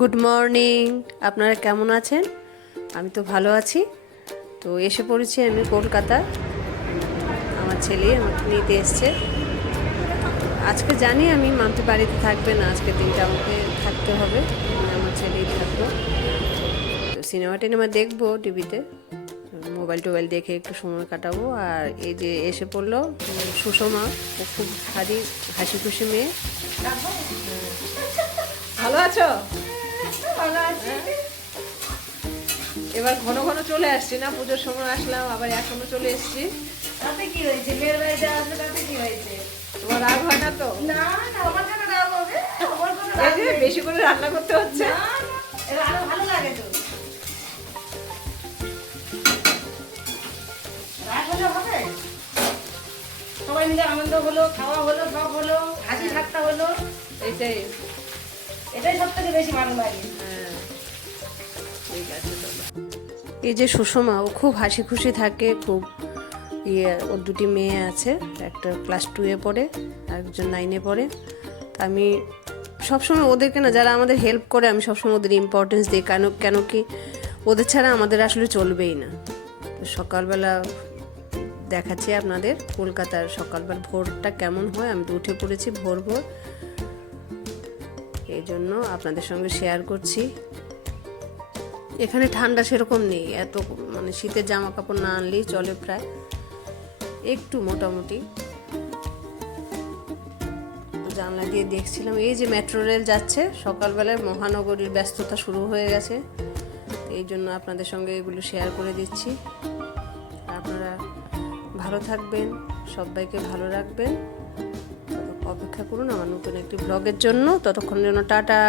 Good morning. আপনারা কেমন আছেন? আমি তো ভালো আছি। তো এসে পড়েছি আমি কলকাতা। আমার ছেলে আমাকে নিতে এসছে। আজকে জানি আমি মামতি বাড়িতে থাকবে না, আজকের দিনটা আমাকে থাকতে হবে, আমার ছেলেই থাকবো। তো সিনেমা টিনেমা দেখবো টিভিতে, মোবাইল টোবাইল দেখে একটু সময় কাটাবো। আর এই যে এসে পড়লো সুষমা, ও খুব হাসি খুশি মেয়ে। ভালো আছো? ভালো আছি। এবার ঘন ঘন চলে আসছি না, পুজোর সময় আসলাম, আবার এখনো চলে এসছি। তাতে কি হয়েছে? মেয়ের বাড়িতে আসলে তাতে কি হয়েছে? তোমার রাগ হয় না তো? না না, আমার কেন রাগ হবে? আমার কোনো এই রাগ যে নেই। বেশি করে রান্না করতে হচ্ছে। না, এরা আরো ভালো লাগে তো। রাগ হলে হবে? সবাই মিলে আনন্দ হলো, খাওয়া হলো, সব হলো, হাসি ঠাট্টা হলো, এইটাই। এটাই সব থেকে বেশি ভালো লাগে। হ্যাঁ, ঠিক আছে। এই যে সুষমা, ও খুব হাসি খুশি থাকে, খুব ওর দুটি মেয়ে আছে, একটা ক্লাস 2-এ পড়ে আর একজন 9-এ পড়ে। আমি সবসময় ওদেরকে না, যারা আমাদের হেল্প করে, আমি সবসময় ওদের ইম্পর্টেন্স দিই। কেন কি ওদের ছাড়া আমাদের আসলে চলবেই না। তো সকালবেলা দেখাচ্ছি আপনাদের কলকাতার সকালবেলা ভোরটা কেমন হয়। আমি তো উঠে পড়েছি ভোর ভোর, এই জন্য আপনাদের সঙ্গে শেয়ার করছি। এখানে ঠান্ডা সেরকম নেই, এত মানে শীতের জামা কাপড় না আনলেই চলে, প্রায় একটু মোটামুটি। জানলা দিয়ে দেখছিলাম এই যে মেট্রো রেল যাচ্ছে, সকালবেলায় মহানগরীর ব্যস্ততা শুরু হয়ে গেছে, এই জন্য আপনাদের সঙ্গে এগুলো শেয়ার করে দিচ্ছি। আপনারা ভালো থাকবেন, সবাইকে ভালো রাখবেন। অপেক্ষা করুন আমার নতুন একটি ব্লগের জন্য। ততক্ষণ জন্য টাটা।